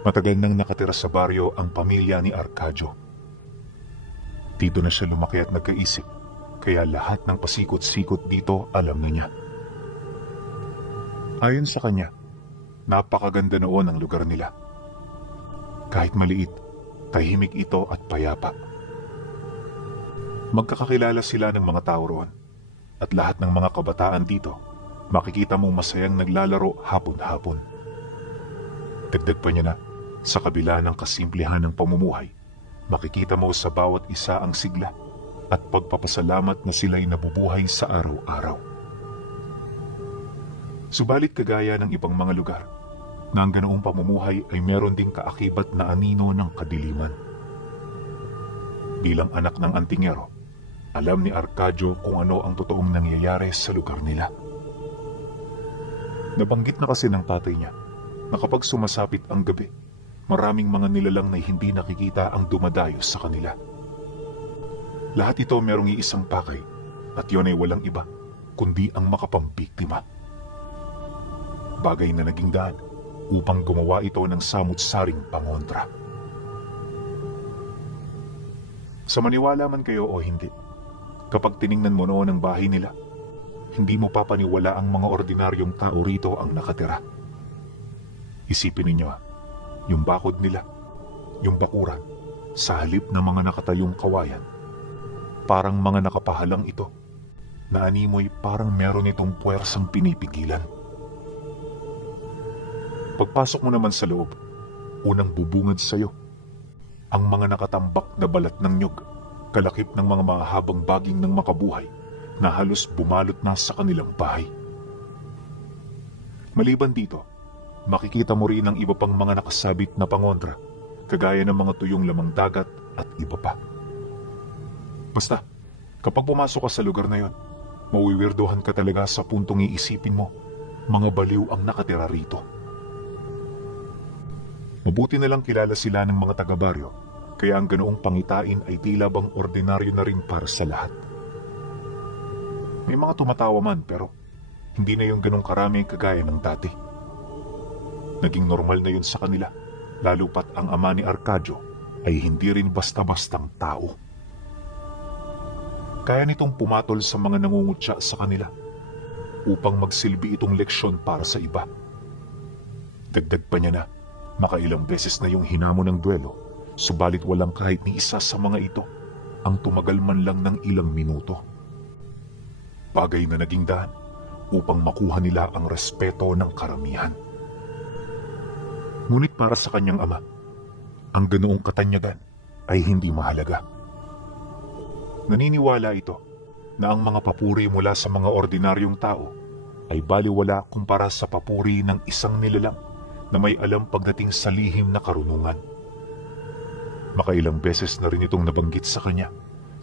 Matagal nang nakatira sa baryo ang pamilya ni Arcadio. Dito na siya lumaki at nagkaisip, kaya lahat ng pasikot-sikot dito alam na niya. Ayon sa kanya, napakaganda noon ang lugar nila. Kahit maliit, tahimik ito at payapa. Magkakakilala sila ng mga tao roon, at lahat ng mga kabataan dito, makikita mong masayang naglalaro hapon-hapon. Dagdag pa niya na, sa kabila ng kasimplihan ng pamumuhay, makikita mo sa bawat isa ang sigla at pagpapasalamat na sila'y nabubuhay sa araw-araw. Subalit kagaya ng ibang mga lugar, na ang ganoong pamumuhay ay meron ding kaakibat na anino ng kadiliman. Bilang anak ng antingero, alam ni Arcadio kung ano ang totoong nangyayari sa lugar nila. Nabanggit na kasi ng tatay niya na kapag sumasapit ang gabi, maraming mga nilalang na hindi nakikita ang dumadayo sa kanila. Lahat ito merong iisang pakay at yun ay walang iba kundi ang makapambiktima. Bagay na naging daan upang gumawa ito ng samut-saring pangontra. Sa maniwala man kayo o hindi, kapag tiningnan mo noon ang bahay nila, hindi mo papaniwala ang mga ordinaryong tao rito ang nakatira. Isipin ninyo yung bakod nila, yung bakuran, sa halip ng mga nakatayong kawayan, parang mga nakapahalang ito, na animoy parang meron itong puwersang pinipigilan. Pagpasok mo naman sa loob, unang bubungad sa'yo, ang mga nakatambak na balat ng nyug, kalakip ng mga mahabang baging ng makabuhay, na halos bumalot na sa kanilang bahay. Maliban dito, makikita mo rin ang iba pang mga nakasabit na pangontra, kagaya ng mga tuyong lamang dagat at iba pa. Basta, kapag pumasok ka sa lugar na yon, mawiwirdohan ka talaga sa puntong iisipin mo, mga baliw ang nakatira rito. Mabuti na lang kilala sila ng mga taga-baryo, kaya ang ganoong pangitain ay tila bang ordinaryo na rin para sa lahat. May mga tumatawa man pero hindi na yung ganong karami kagaya ng dati. Naging normal na yun sa kanila, lalo pat ang ama ni Arcadio ay hindi rin basta-bastang tao. Kaya nitong pumatol sa mga nangungutya sa kanila upang magsilbi itong leksyon para sa iba. Dagdag pa niya na, makailang beses na yung hinamon ng duelo, subalit walang kahit ni isa sa mga ito ang tumagal man lang ng ilang minuto. Bagay na naging daan upang makuha nila ang respeto ng karamihan. Ngunit para sa kanyang ama, ang ganoong katanyagan ay hindi mahalaga. Naniniwala ito na ang mga papuri mula sa mga ordinaryong tao ay baliwala kumpara sa papuri ng isang nilalang na may alam pagdating sa lihim na karunungan. Makailang beses na rin itong nabanggit sa kanya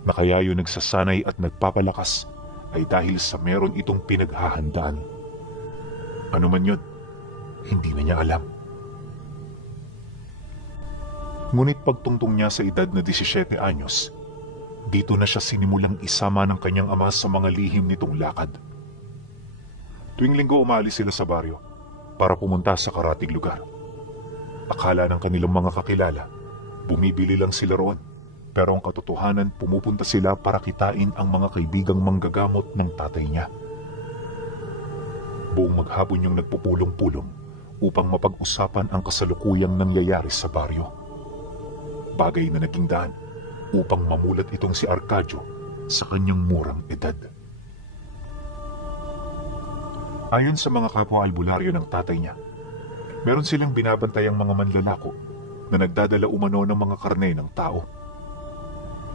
na kaya yun nagsasanay at nagpapalakas ay dahil sa meron itong pinaghahandaan. Ano man yun, hindi na niya alam. Ngunit pagtungtong niya sa edad na 17 anyos, dito na siya sinimulang isama ng kanyang ama sa mga lihim nitong lakad. Tuwing linggo umalis sila sa baryo para pumunta sa karatig lugar. Akala ng kanilang mga kakilala, bumibili lang sila roon, pero ang katotohanan pumupunta sila para kitain ang mga kaibigang manggagamot ng tatay niya. Buong maghapon yung nagpupulong-pulong upang mapag-usapan ang kasalukuyang nangyayari sa baryo. Bagay na naging daan upang mamulat itong si Arcadio sa kanyang murang edad. Ayon sa mga kapwa albularyo ng tatay niya, meron silang binabantayang mga manlalako na nagdadala umano ng mga karne ng tao.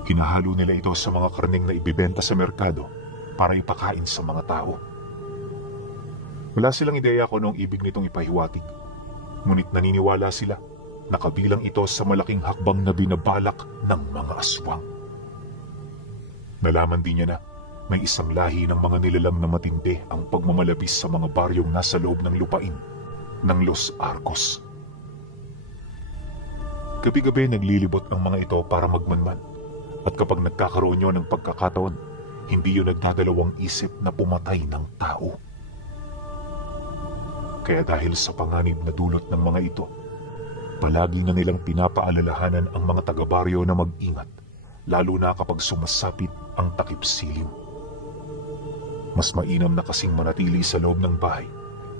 Hinahalo nila ito sa mga karneng na ibibenta sa merkado para ipakain sa mga tao. Wala silang ideya kung anong ibig nitong ipahiwatig, ngunit naniniwala sila na kabilang ito sa malaking hakbang na binabalak ng mga aswang. Nalaman din niya na may isang lahi ng mga nilalang na matindi ang pagmamalabis sa mga baryong nasa loob ng lupain ng Los Arcos. Gabi-gabi naglilibot ang mga ito para magmanman, at kapag nagkakaroon yun ng pagkakataon, hindi yun nagdadalawang isip na pumatay ng tao. Kaya dahil sa panganib na dulot ng mga ito, Palagi na nilang pinapaalalahanan ang mga taga-baryo na mag-ingat, lalo na kapag sumasapit ang takip silim. Mas mainam na kasing manatili sa loob ng bahay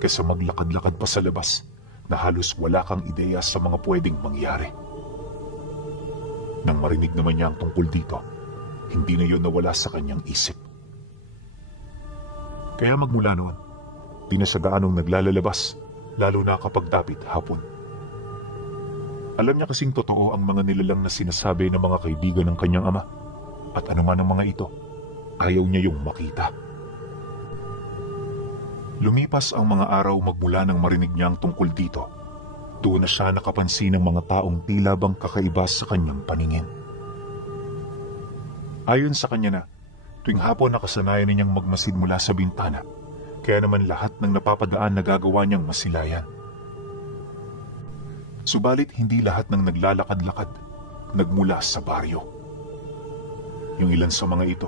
kaysa maglakad-lakad pa sa labas na halos wala kang ideya sa mga pwedeng mangyari. Nang marinig naman niya ang tungkol dito, hindi na yun nawala sa kanyang isip. Kaya magmula noon, di na siya gaanong naglalalabas, lalo na kapag dapit hapon. Alam niya kasing totoo ang mga nilalang na sinasabi ng mga kaibigan ng kanyang ama, at anuman ang mga ito, ayaw niya yung makita. Lumipas ang mga araw magmula nang marinig niya ang tungkol dito. Doon na siya nakapansin ng mga taong tila bang kakaiba sa kanyang paningin. Ayon sa kanya na, tuwing hapon nakasanayan niyang magmasid mula sa bintana, kaya naman lahat ng napapadaan nagagawa niyang masilayan. Subalit hindi lahat ng naglalakad-lakad nagmula sa baryo. Yung ilan sa mga ito,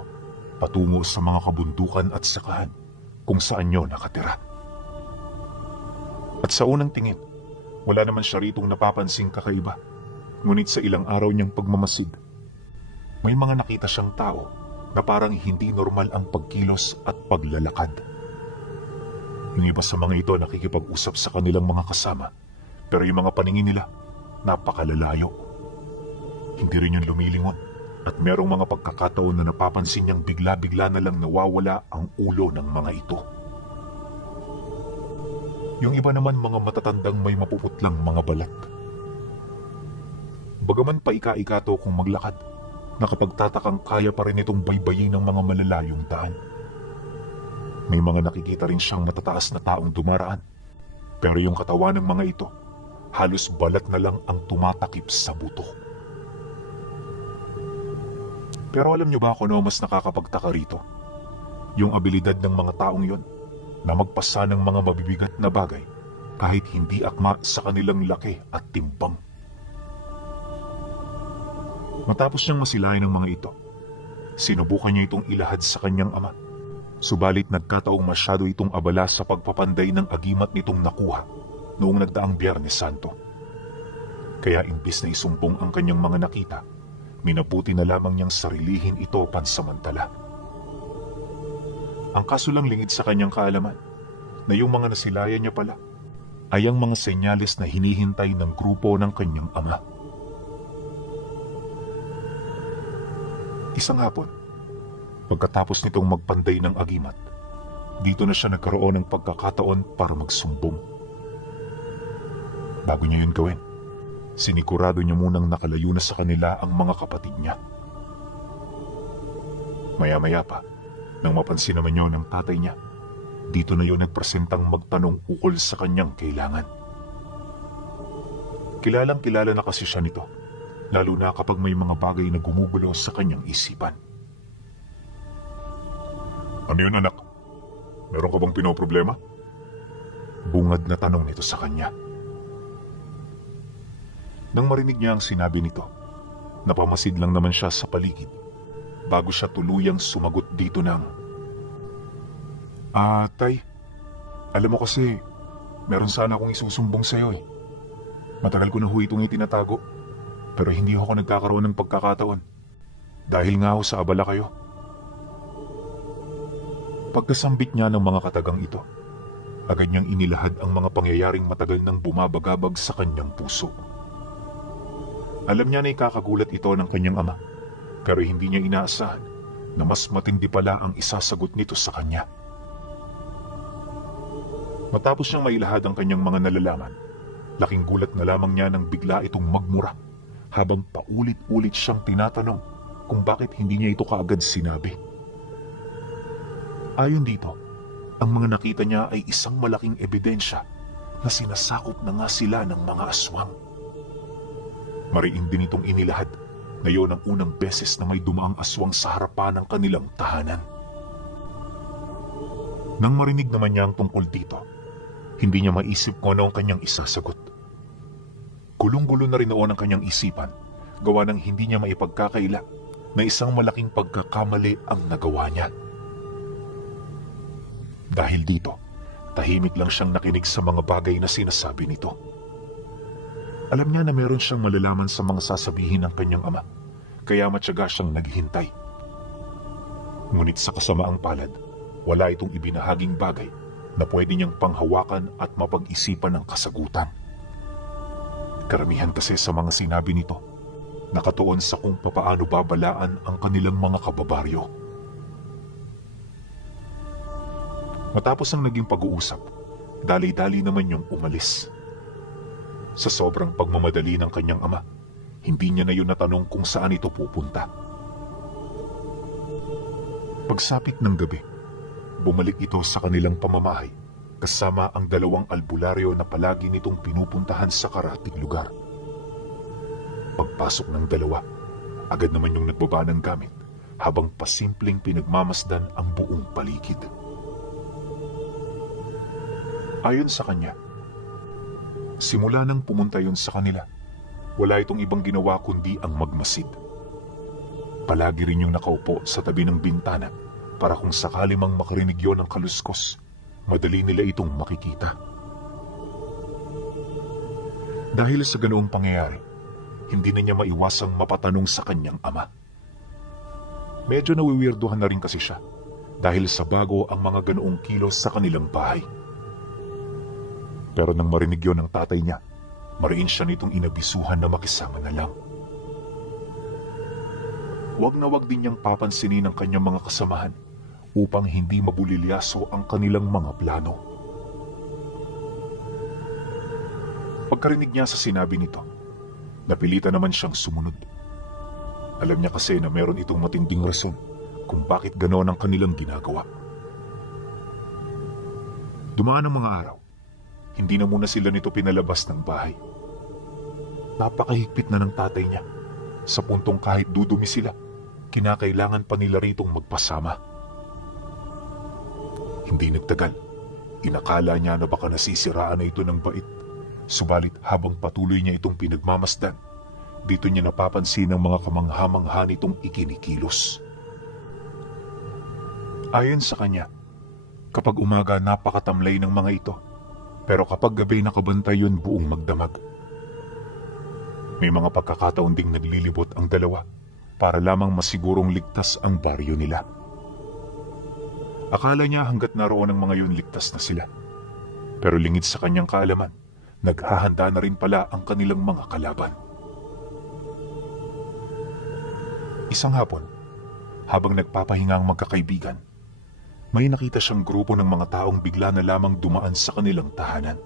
patungo sa mga kabundukan at sakahan kung saan niyo nakatira. At sa unang tingin, wala naman siya ritong napapansing kakaiba. Ngunit sa ilang araw niyang pagmamasid, may mga nakita siyang tao na parang hindi normal ang pagkilos at paglalakad. Yung iba sa mga ito nakikipag-usap sa kanilang mga kasama, pero yung mga paningin nila napakalalayo. Hindi rin yun lumilingon at merong mga pagkakataon na napapansin niyang bigla-bigla na lang nawawala ang ulo ng mga ito. Yung iba naman mga matatandang may mapuputlang mga balat. Bagaman paika-ika to kung maglakad, nakapagtatakang kaya pa rin itong baybayin ng mga malalayong daan. May mga nakikita rin siyang matataas na taong dumaraan, pero yung katawan ng mga ito, halos balat na lang ang tumatakip sa buto. Pero alam niyo ba kung ano mas nakakapagtaka rito? Yung abilidad ng mga taong yon na magpasa ng mga mabibigat na bagay kahit hindi akma sa kanilang laki at timbang. Matapos niyang masilayan ng mga ito, sinubukan niya itong ilahad sa kanyang ama. Subalit nagkataong masyado itong abala sa pagpapanday ng agimat nitong nakuha noong nagdaang Biyernes Santo. Kaya imbis na isumbong ang kanyang mga nakita, minabuti na lamang niyang sarilihin ito pansamantala. Ang kaso lang lingid sa kanyang kaalaman na yung mga nasilayan niya pala ay ang mga senyales na hinihintay ng grupo ng kanyang ama. Isang hapon, pagkatapos nitong magpanday ng agimat, dito na siya nagkaroon ng pagkakataon para magsumbong. Bago niya yun gawin, sinikurado niya munang nakalayo na sa kanila ang mga kapatid niya. Maya-maya pa, nang mapansin naman niyo ng tatay niya, dito na yun nagpresentang magtanong ukol sa kanyang kailangan. Kilalang-kilala na kasi siya nito, lalo na kapag may mga bagay na gumugulo sa kanyang isipan. Ano yun, anak? Meron ka bang pinoproblema? Bungad na tanong nito sa kanya. Nang marinig niya ang sinabi nito, napamasid lang naman siya sa paligid bago siya tuluyang sumagot dito ng, Tay, alam mo kasi, meron sana akong isusumbong sa'yo eh. Matagal ko na ho itong itinatago, pero hindi ako nagkakaroon ng pagkakataon. Dahil nga ho sa abala kayo. Pagkasambit niya ng mga katagang ito, agad niyang inilahad ang mga pangyayaring matagal nang bumabagabag sa kanyang puso. Alam niya na ikakagulat ito ng kanyang ama, pero hindi niya inaasahan na mas matindi pala ang isasagot nito sa kanya. Matapos niyang mailahad ang kanyang mga nalalaman, laking gulat na lamang niya nang bigla itong magmura habang paulit-ulit siyang tinatanong kung bakit hindi niya ito kaagad sinabi. Ayon dito, ang mga nakita niya ay isang malaking ebidensya na sinasakop na nga sila ng mga aswang. Mariin din itong inilahad na yun ang unang beses na may dumaang aswang sa harapan ng kanilang tahanan. Nang marinig naman niya ang tungkol dito, hindi niya maisip kung ano ang kanyang isasagot. Gulong-gulo na rin noon ang kanyang isipan, gawa ng hindi niya maipagkakaila na isang malaking pagkakamali ang nagawa niya. Dahil dito, tahimik lang siyang nakinig sa mga bagay na sinasabi nito. Alam niya na meron siyang malalaman sa mga sasabihin ng kanyang ama, kaya matyaga siyang naghihintay. Ngunit sa kasamaang palad, wala itong ibinahaging bagay na pwede niyang panghawakan at mapag-isipan ng kasagutan. Karamihan kasi sa mga sinabi nito, nakatuon sa kung papaano babalaan ang kanilang mga kababaryo. Matapos ang naging pag-uusap, dali-dali naman yung umalis. Sa sobrang pagmamadali ng kanyang ama, hindi niya na yun natanong kung saan ito pupunta. Pagsapit ng gabi, bumalik ito sa kanilang pamamahay kasama ang 2 albularyo na palagi nitong pinupuntahan sa karatig lugar. Pagpasok ng 2, agad naman yung nagbaba ng gamit habang pasimpleng pinagmamasdan ang buong paligid. Ayon sa kanya, simula nang pumunta yun sa kanila, wala itong ibang ginawa kundi ang magmasid. Palagi rin yung nakaupo sa tabi ng bintana para kung sakali mang makarinig yun ng kaluskos, madali nila itong makikita. Dahil sa ganoong pangyayari, hindi na niya maiwasang mapatanong sa kanyang ama. Medyo nawiwirduhan na rin kasi siya dahil sa bago ang mga ganoong kilos sa kanilang bahay. Pero nang marinig yun ng tatay niya, mariin siya nitong inabisuhan na makisama na lang. Wag na wag din niyang papansinin ang kanyang mga kasamahan upang hindi mabulilyaso ang kanilang mga plano. Pagkarinig niya sa sinabi nito, napilitan naman siyang sumunod. Alam niya kasi na meron itong matinding rason kung bakit gano'n ang kanilang ginagawa. Dumaan ang mga araw. Hindi na muna sila nito pinalabas ng bahay. Napakahigpit na ng tatay niya, sa puntong kahit dudumi sila, kinakailangan pa nila ritong magpasama. Hindi nagtagal, inakala niya na baka nasisiraan na ito ng bait. Subalit habang patuloy niya itong pinagmamasdan, dito niya napapansin ang mga kamangha-mangha nitong ikinikilos. Ayon sa kanya, kapag umaga napakatamlay ng mga ito, pero kapag gabi nakabantay yun buong magdamag. May mga pagkakataon ding naglilibot ang 2 para lamang masigurong ligtas ang baryo nila. Akala niya hanggat naroon ang mga yun ligtas na sila. Pero lingid sa kanyang kaalaman, naghahanda na rin pala ang kanilang mga kalaban. Isang hapon, habang nagpapahinga ang magkakaibigan, may nakita siyang grupo ng mga taong bigla na lamang dumaan sa kanilang tahanan.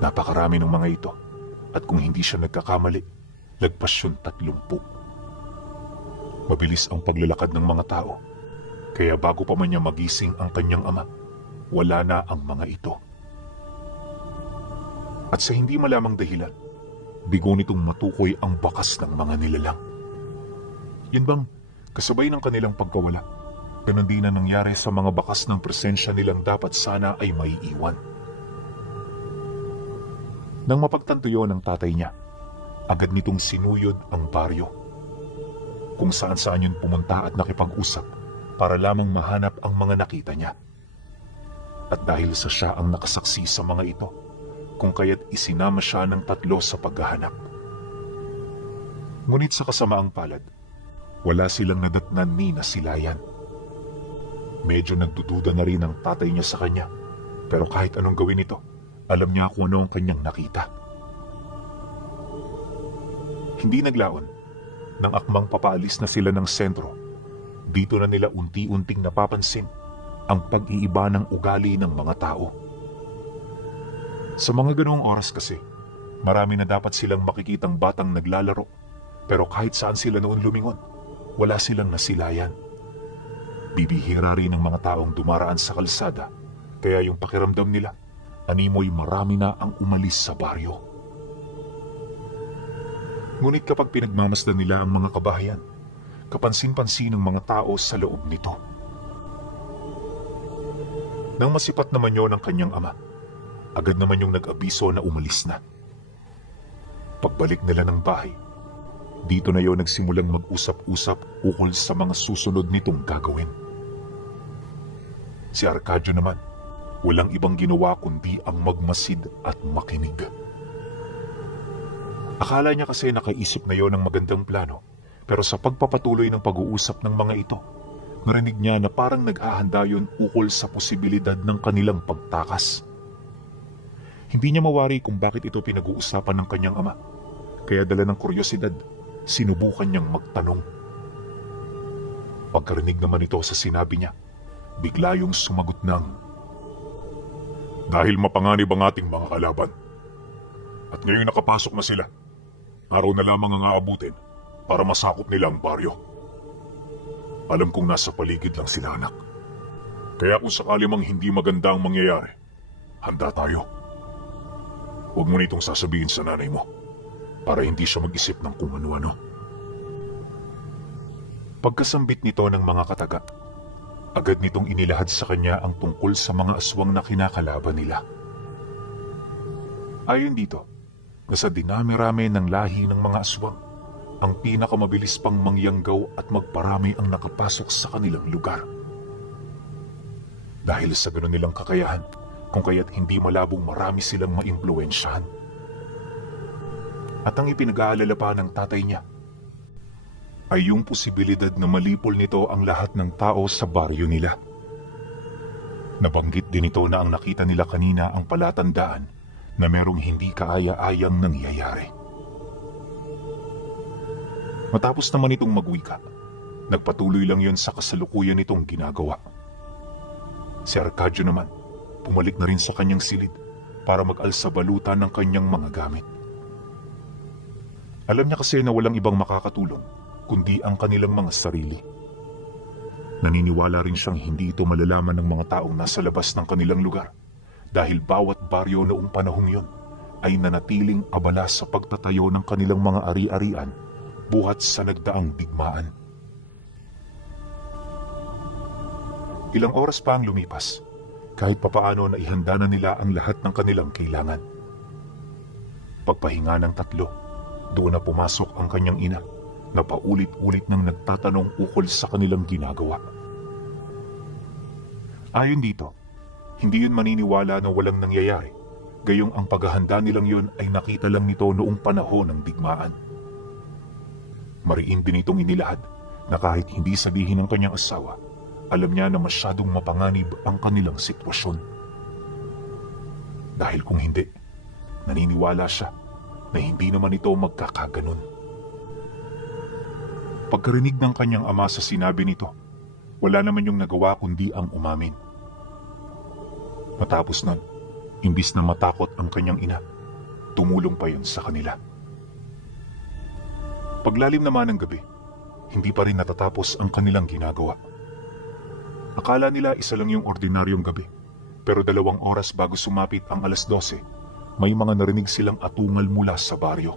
Napakarami ng mga ito at kung hindi siya nagkakamali, lagpas yun 30. Mabilis ang paglalakad ng mga tao, kaya bago pa man niya magising ang kanyang ama, wala na ang mga ito. At sa hindi malamang dahilan, bigo nitong matukoy ang bakas ng mga nilalang. Yun bang kasabay ng kanilang pagkawala? Ganon din na nangyari sa mga bakas ng presensya nilang dapat sana ay maiiwan. Nang mapagtanto yun ng tatay niya, agad nitong sinuyod ang baryo. Kung saan-saan yun pumunta at nakipag-usap para lamang mahanap ang mga nakita niya. At dahil sa siya ang nakasaksi sa mga ito, kung kaya't isinama siya ng 3 sa paghahanap. Ngunit sa kasamaang palad, wala silang nadatnan ni nasilayan. Medyo nagdududa na rin ang tatay niya sa kanya, pero kahit anong gawin ito, alam niya kung ano ang kanyang nakita. Hindi naglaon, nang akmang papaalis na sila ng sentro, dito na nila unti-unting napapansin ang pag-iiba ng ugali ng mga tao. Sa mga ganoong oras kasi, marami na dapat silang makikitang batang naglalaro, pero kahit saan sila noon lumingon, wala silang nasilayan. Bibihira rin ang mga taong dumaraan sa kalsada, kaya yung pakiramdam nila, animoy marami na ang umalis sa baryo. Ngunit kapag pinagmamasdan nila ang mga kabahayan, kapansin-pansin ng mga tao sa loob nito. Nang masipat naman yun ng kanyang ama, agad naman yung nag-abiso na umalis na. Pagbalik nila ng bahay, dito na yun nagsimulang mag-usap-usap ukol sa mga susunod nitong gagawin. Si Arcadio naman, walang ibang ginawa kundi ang magmasid at makinig. Akala niya kasi nakaisip na yon ng magandang plano, pero sa pagpapatuloy ng pag-uusap ng mga ito, narinig niya na parang nag-ahanda yun ukol sa posibilidad ng kanilang pagtakas. Hindi niya mawari kung bakit ito pinag-uusapan ng kanyang ama, kaya dala ng kuryosidad, sinubukan niyang magtanong. Pagkarinig naman ito sa sinabi niya, bigla yung sumagot ng, "Dahil mapanganib ang ating mga kalaban, at ngayon nakapasok na sila, araw na lamang ang aabutin para masakop nila ang baryo. Alam kong nasa paligid lang sila, anak. Kaya kung sakali mang hindi maganda ang mangyayari, handa tayo. Huwag mo nitong sasabihin sa nanay mo para hindi siya mag-isip ng kung ano-ano." Pagkasambit nito ng mga kataga, agad nitong inilahad sa kanya ang tungkol sa mga aswang na kinakalaban nila. Ayon dito, na sa dinami-rami ng lahi ng mga aswang, ang pinakamabilis pang mangyanggaw at magparami ang nakapasok sa kanilang lugar. Dahil sa ganoon nilang kakayahan, kung kaya't hindi malabong marami silang maimpluwensyahan. At ang ipinag-aalala pa ng tatay niya ay yung posibilidad na malipol nito ang lahat ng tao sa baryo nila. Nabanggit din ito na ang nakita nila kanina ang palatandaan na merong hindi kaaya-ayang nangyayari. Matapos naman itong magwika, nagpatuloy lang yon sa kasalukuyan nitong ginagawa. Si Arcadio naman, pumalik na rin sa kanyang silid para mag-alsa balutan ng kanyang mga gamit. Alam niya kasi na walang ibang makakatulong kundi ang kanilang mga sarili. Naniniwala rin siyang hindi ito malalaman ng mga taong nasa labas ng kanilang lugar dahil bawat baryo noong panahong yon ay nanatiling abala sa pagtatayo ng kanilang mga ari-arian buhat sa nagdaang digmaan. Ilang oras pa ang lumipas, kahit papaano na ihanda na nila ang lahat ng kanilang kailangan. Pagpahinga ng 3, doon na pumasok ang kanyang ina na paulit-ulit nang nagtatanong ukol sa kanilang ginagawa. Ayon dito, hindi yun maniniwala na walang nangyayari, gayong ang paghahanda nilang yun ay nakita lang nito noong panahon ng digmaan. Mariin din itong inilahad na kahit hindi sabihin ng kanyang asawa, alam niya na masyadong mapanganib ang kanilang sitwasyon. Dahil kung hindi, naniniwala siya na hindi naman ito magkakaganon. Pagkarinig ng kanyang ama sa sinabi nito, wala naman yung nagawa kundi ang umamin. Matapos nun, imbis na matakot ang kanyang ina, tumulong pa yun sa kanila. Paglalim naman ng gabi, hindi pa rin natatapos ang kanilang ginagawa. Akala nila isa lang yung ordinaryong gabi, pero 2 oras bago sumapit ang 12:00, may mga narinig silang atungal mula sa baryo.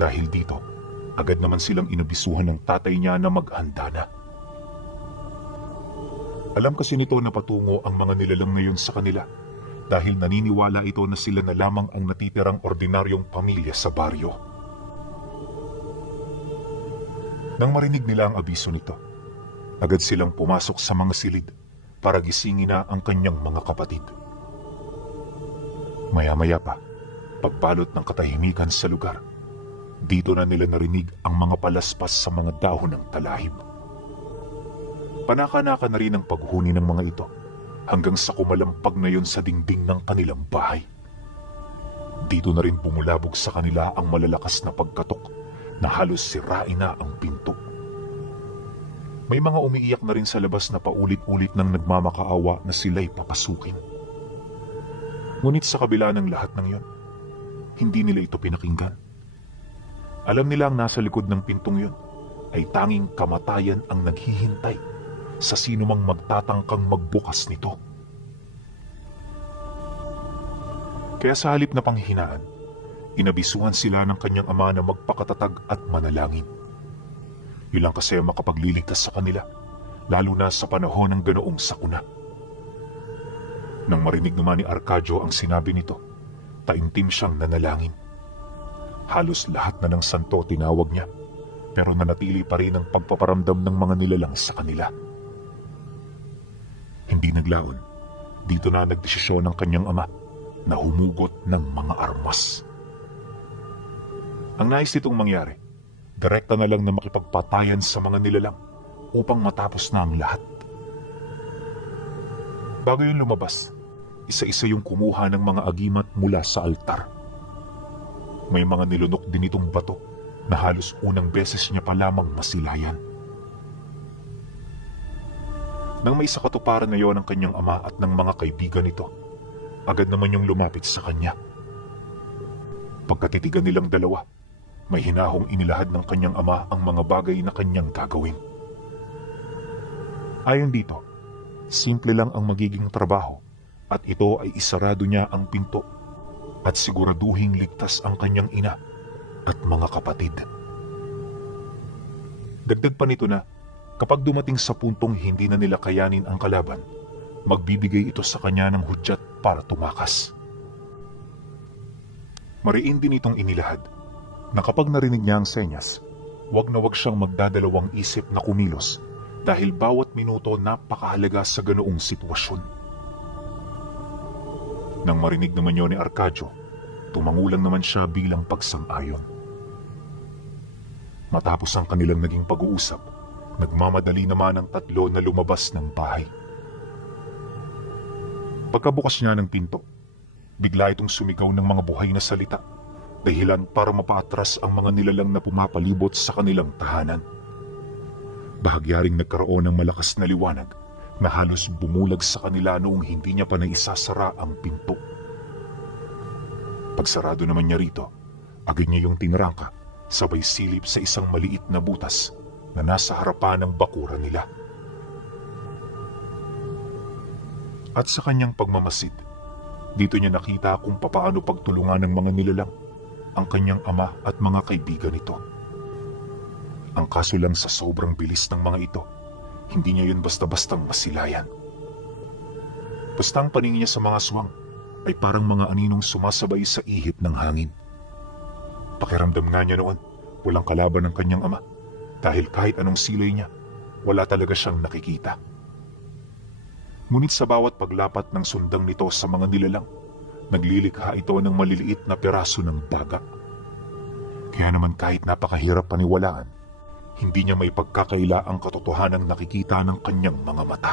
Dahil dito, agad naman silang inabisuhan ng tatay niya na maghanda na. Alam kasi nito na patungo ang mga nilalang ngayon sa kanila dahil naniniwala ito na sila na lamang ang natitirang ordinaryong pamilya sa baryo. Nang marinig nila ang abiso nito, agad silang pumasok sa mga silid para gisingin na ang kanyang mga kapatid. Maya-maya pa, pagbalot ng katahimikan sa lugar, dito na nila narinig ang mga palaspas sa mga dahon ng talahib. Panaka-naka na rin ang paghuni ng mga ito hanggang sa kumalampag na yon sa dingding ng kanilang bahay. Dito na rin bumulabog sa kanila ang malalakas na pagkatok na halos sirain na ang pinto. May mga umiiyak na rin sa labas na paulit-ulit nang nagmamakaawa na sila'y papasukin. Ngunit sa kabila ng lahat ng yon, hindi nila ito pinakinggan. Alam nila ang nasa likod ng pintong yun ay tanging kamatayan ang naghihintay sa sinumang magtatangkang magbukas nito. Kaya sa halip na panghihinaan, inabisuhan sila ng kanyang ama na magpakatatag at manalangin. Yun lang kasi makapagliligtas sa kanila, lalo na sa panahon ng ganoong sakuna. Nang marinig naman ni Arcadio ang sinabi nito, taimtim siyang nanalangin. Halos lahat na ng santo tinawag niya, pero nanatili pa rin ang pagpaparamdam ng mga nilalang sa kanila. Hindi naglaon, dito na nagdesisyon ng kanyang ama na humugot ng mga armas. Ang nais nitong mangyari, direkta na lang na makipagpatayan sa mga nilalang upang matapos na ang lahat. Bago yun lumabas, isa-isa yung kumuha ng mga agimat mula sa altar. May mga nilunok din itong bato na halos unang beses niya pa lamang masilayan. Nang may sa katuparan na yon ng kanyang ama at ng mga kaibigan nito, agad naman yung lumapit sa kanya. Pagkatitigan nilang dalawa, may hinahong inilahad ng kanyang ama ang mga bagay na kanyang gagawin. Ayon dito, simple lang ang magiging trabaho at ito ay isarado niya ang pinto at siguraduhing ligtas ang kanyang ina at mga kapatid. Dagdag pa nito na kapag dumating sa puntong hindi na nila kayanin ang kalaban, magbibigay ito sa kanya ng hudyat para tumakas. Mariin din itong inilahad na kapag narinig niya ang senyas, wag na wag siyang magdadalawang isip na kumilos dahil bawat minuto napakahalaga sa ganoong sitwasyon. Nang marinig naman yun ni Arcadio, tumangulang naman siya bilang pagsang-ayon. Matapos ang kanilang naging pag-uusap, nagmamadali naman ang tatlo na lumabas ng bahay. Pagkabukas niya ng pinto, bigla itong sumigaw ng mga buhay na salita, dahilan para mapaatras ang mga nilalang na pumapalibot sa kanilang tahanan. Bahagyaring nagkaroon ng malakas na liwanag na halos bumulag sa kanila noong hindi niya pa naisasara ang pinto. Pagsarado naman niya rito, agad niya yung tinrangka, sabay silip sa isang maliit na butas na nasa harapan ng bakuran nila. At sa kanyang pagmamasid, dito niya nakita kung papaano pagtulungan ng mga nilalang ang kanyang ama at mga kaibigan nito. Ang kaso lang sa sobrang bilis ng mga ito, hindi niya yun basta-bastang masilayan. Basta ang paningin niya sa mga aswang ay parang mga aninong sumasabay sa ihip ng hangin. Pakiramdam nga niya noon, walang kalaban ng kanyang ama dahil kahit anong silay niya, wala talaga siyang nakikita. Ngunit sa bawat paglapat ng sundang nito sa mga nilalang, naglilikha ito ng maliliit na piraso ng baga. Kaya naman kahit napakahirap paniwalaan, hindi niya may pagkakaila ang katotohanang nakikita ng kanyang mga mata.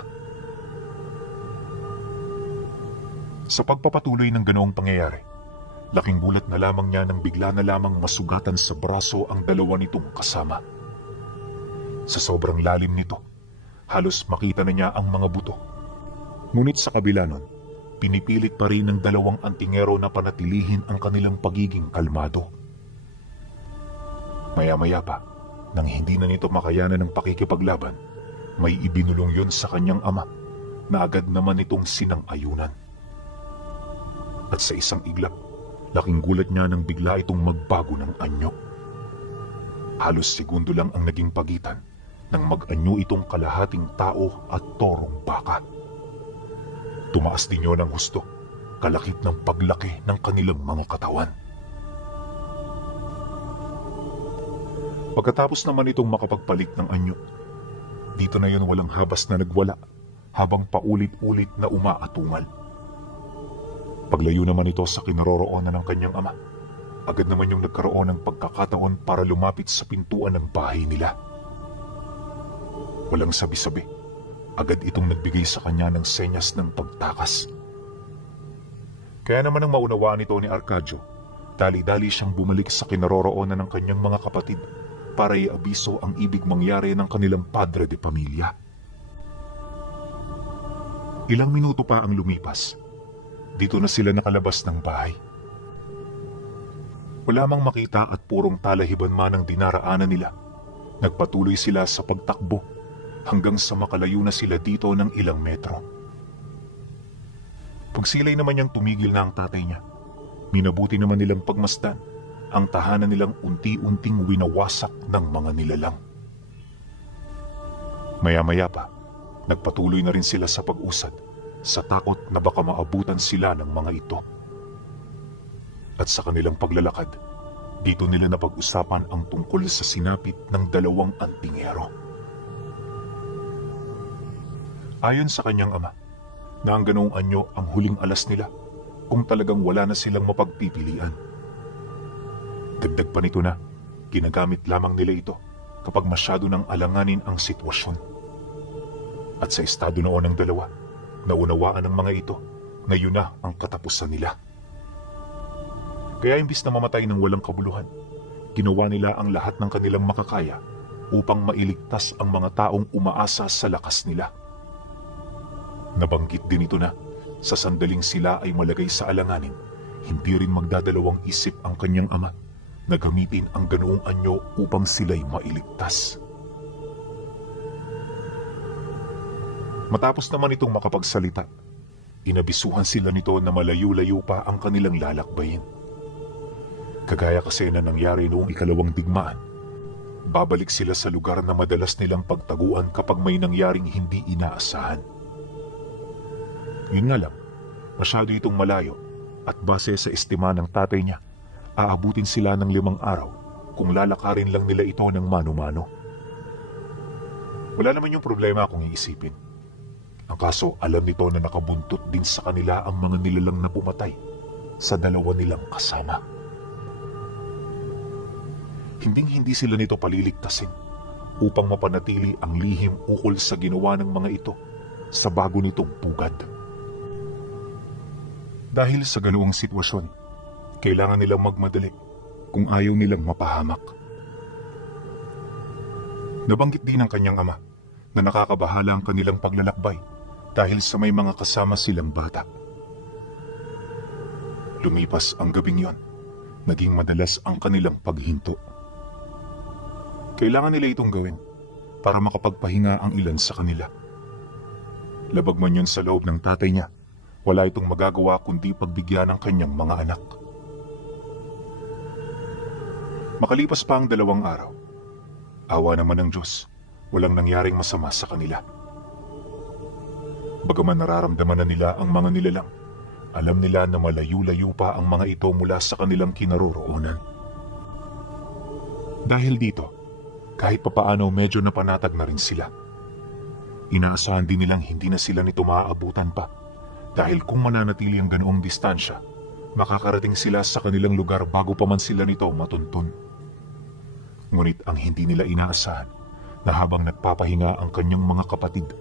Sa pagpapatuloy ng ganoong pangyayari, laking gulat na lamang niya nang bigla na lamang masugatan sa braso ang dalawa nitong kasama. Sa sobrang lalim nito, halos makita na niya ang mga buto. Ngunit sa kabila nun, pinipilit pa rin ng dalawang antingero na panatilihin ang kanilang pagiging kalmado. Maya-maya pa, nang hindi na nito makayanan ng pakikipaglaban, may ibinulong yun sa kanyang ama na agad naman itong sinang-ayunan. At sa isang iglap, laking gulat niya nang bigla itong magbago ng anyo. Halos segundo lang ang naging pagitan nang mag-anyo itong kalahating tao at torong baka. Tumaas din yun ang husto, kalakip ng paglaki ng kanilang mga katawan. Pagkatapos naman itong makapagpalit ng anyo, dito na yun walang habas na nagwala habang paulit-ulit na umaatungal. Paglayo naman ito sa kinaroroonan ng kanyang ama, agad naman yung nagkaroon ng pagkakataon para lumapit sa pintuan ng bahay nila. Walang sabi-sabi, agad itong nagbigay sa kanya ng senyas ng pagtakas. Kaya naman ang maunawaan nito ni Arcadio, dali-dali siyang bumalik sa kinaroroonan ng kanyang mga kapatid para i-abiso ang ibig mangyari ng kanilang padre de pamilya. Ilang minuto pa ang lumipas. Dito na sila nakalabas ng bahay. Wala mang makita at purong talahiban man ang dinaraanan nila. Nagpatuloy sila sa pagtakbo hanggang sa makalayo na sila dito ng ilang metro. Pagsilay naman niyang tumigil na ang tatay niya, minabuti naman nilang pagmasdan ang tahanan nilang unti-unting winawasak ng mga nilalang. Maya-maya pa, nagpatuloy na rin sila sa pag-usad sa takot na baka maabutan sila ng mga ito. At sa kanilang paglalakad, dito nila napag-usapan ang tungkol sa sinapit ng dalawang antingero. Ayon sa kanyang ama, na ang ganoong anyo ang huling alas nila kung talagang wala na silang mapagpipilian. Dagdag pa nito na, ginagamit lamang nila ito kapag masyado nang alanganin ang sitwasyon. At sa estado noon ng dalawa, naunawaan ng mga ito na yun na ang katapusan nila. Kaya imbis na mamatay ng walang kabuluhan, ginawa nila ang lahat ng kanilang makakaya upang mailigtas ang mga taong umaasa sa lakas nila. Nabanggit din ito na sa sandaling sila ay malagay sa alanganin, hindi rin magdadalawang isip ang kanyang ama na gamitin ang ganoong anyo upang sila'y mailigtas. Matapos naman itong makapagsalita, inabisuhan sila nito na malayo-layo pa ang kanilang lalakbayin. Kagaya kasi na nangyari noong ikalawang digmaan, babalik sila sa lugar na madalas nilang pagtaguan kapag may nangyaring hindi inaasahan. Yun nga lang, masyado itong malayo at base sa estima ng tatay niya, aabutin sila ng 5 araw kung lalakarin lang nila ito ng mano-mano. Wala naman yung problema kung iisipin. Ang kaso, alam nito na nakabuntot din sa kanila ang mga nilalang na pumatay sa 2 nilang kasama. Hinding-hindi sila nito paliligtasin upang mapanatili ang lihim ukol sa ginawa ng mga ito sa bago nitong pugad. Dahil sa ganoong sitwasyon, kailangan nilang magmadali kung ayaw nilang mapahamak. Nabanggit din ng kanyang ama na nakakabahala ang kanilang paglalakbay dahil sa may mga kasama silang bata. Lumipas ang gabing yon, naging madalas ang kanilang paghinto. Kailangan nila itong gawin para makapagpahinga ang ilan sa kanila. Labag man yun sa loob ng tatay niya, wala itong magagawa kundi pagbigyan ng kanyang mga anak. Makalipas pa ang 2 araw, awa naman ng Diyos, walang nangyaring masama sa kanila. Bagaman nararamdaman na nila ang mga nilalang, alam nila na malayo-layo pa ang mga ito mula sa kanilang kinaroroonan. Dahil dito, kahit papaano medyo napanatag na rin sila. Inaasahan din nilang hindi na sila nito maaabutan pa dahil kung mananatili ang ganoong distansya, makakarating sila sa kanilang lugar bago pa man sila nito matuntun. Ngunit ang hindi nila inaasahan na habang nagpapahinga ang kanyang mga kapatid,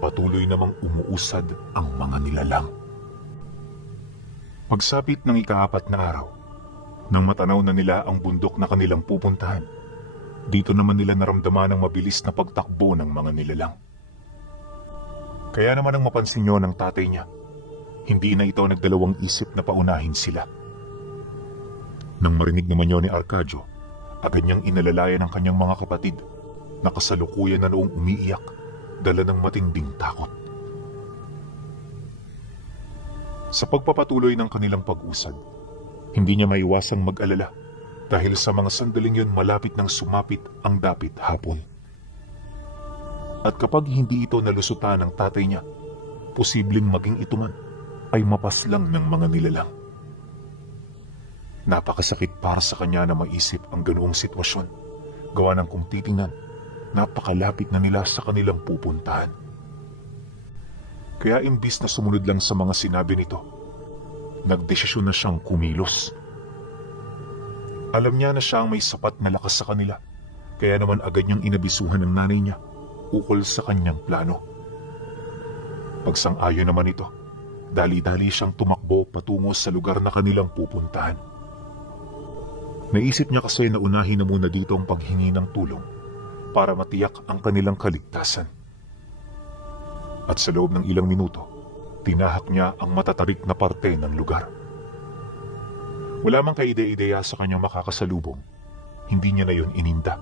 patuloy namang umuusad ang mga nilalang. Pagsapit ng ika-4 na araw, nang matanaw na nila ang bundok na kanilang pupuntahan, dito naman nila naramdaman ang mabilis na pagtakbo ng mga nilalang. Kaya naman ang mapansin nyo ng tatay niya, hindi na ito nagdalawang isip na paunahin sila. Nang marinig naman yun ni Arcadio, agad niyang inalalayan ang kanyang mga kapatid na kasalukuyan na noong umiiyak, dala ng matinding takot. Sa pagpapatuloy ng kanilang pag-usad, hindi niya maiwasang mag-alala dahil sa mga sandaling yun malapit nang sumapit ang dapit hapon. At kapag hindi ito nalusutan ng tatay niya, posibleng maging ito man ay mapaslang ng mga nilalang. Napakasakit para sa kanya na maisip ang ganoong sitwasyon, gawa ng kung titingnan, napakalapit na nila sa kanilang pupuntahan. Kaya imbis na sumunod lang sa mga sinabi nito, nagdesisyon na siyang kumilos. Alam niya na siya ang may sapat na lakas sa kanila, kaya naman agad niyang inabisuhan ng nanay niya ukol sa kanyang plano. Pagsang-ayon naman ito, dali-dali siyang tumakbo patungo sa lugar na kanilang pupuntahan. Naisip niya kasi na unahin na muna dito ang paghingi ng tulong para matiyak ang kanilang kaligtasan. At sa loob ng ilang minuto, tinahak niya ang matatarik na parte ng lugar. Wala mang kaide-ideya sa kanyang makakasalubong, hindi niya na yun ininda.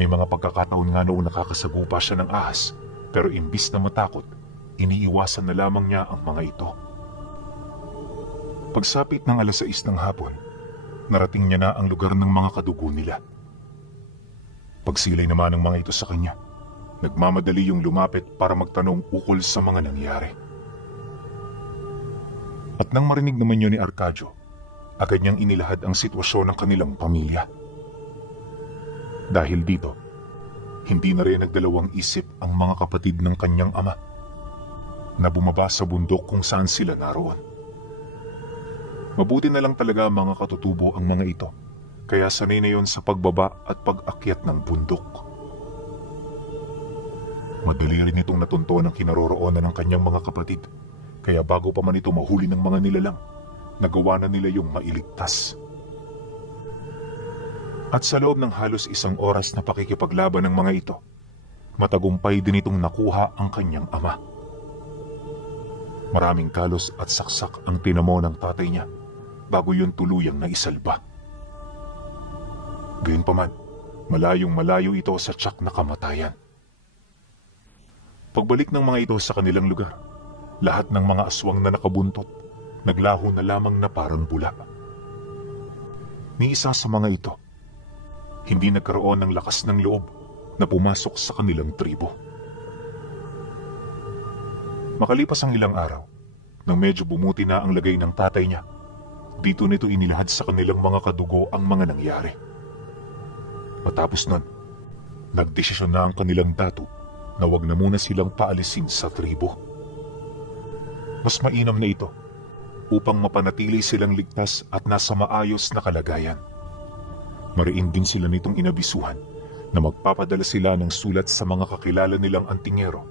May mga pagkakataon nga noong nakakasagupa siya ng ahas, pero imbis na matakot, iniiwasan na lamang niya ang mga ito. Pagsapit ng 6:00 ng hapon, narating niya na ang lugar ng mga kadugo nila. Pagsilay naman ng mga ito sa kanya, nagmamadali yung lumapit para magtanong ukol sa mga nangyari. At nang marinig naman yun ni Arcadio, agad niyang inilahad ang sitwasyon ng kanilang pamilya. Dahil dito, hindi na rin nagdalawang isip ang mga kapatid ng kanyang ama na bumaba sa bundok kung saan sila naroon. Mabuti na lang talaga mga katutubo ang mga ito, kaya sanay na yon sa pagbaba at pag-akyat ng bundok. Madali rin itong natuntuan ang kinaroroonan ng kanyang mga kapatid, kaya bago pa man ito mahuli ng mga nilalang, nagawa na nila yung mailigtas. At sa loob ng halos 1 oras na pakikipaglaban ng mga ito, matagumpay din itong nakuha ang kanyang ama. Maraming kalos at saksak ang tinamo ng tatay niya bago yun tuluyang naisalba. Gayunpaman, malayong malayo ito sa tiyak na kamatayan. Pagbalik ng mga ito sa kanilang lugar, lahat ng mga aswang na nakabuntot, naglaho na lamang na parang bula. Ni isa sa mga ito, hindi nagkaroon ng lakas ng loob na pumasok sa kanilang tribo. Makalipas ang ilang araw, nang medyo bumuti na ang lagay ng tatay niya, dito nito inilahad sa kanilang mga kadugo ang mga nangyari. Matapos nun, nagdesisyon na ang kanilang dato na wag na muna silang paalisin sa tribo. Mas mainam na ito upang mapanatili silang ligtas at nasa maayos na kalagayan. Mariin din sila nitong inabisuhan na magpapadala sila ng sulat sa mga kakilala nilang antingero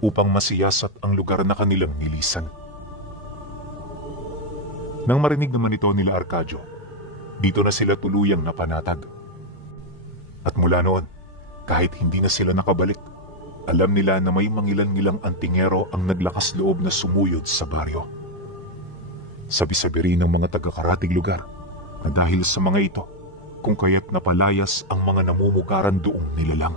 upang masiyasat ang lugar na kanilang nilisan. Nang marinig naman ito nila Arcadio, dito na sila tuluyang napanatag. At mula noon, kahit hindi na sila nakabalik, alam nila na may mangilan-ngilang antingero ang naglakas loob na sumuyod sa baryo. Sabi-sabi rin ng mga taga-karatig lugar na dahil sa mga ito, kung kaya't napalayas ang mga namumugaran doong nilalang.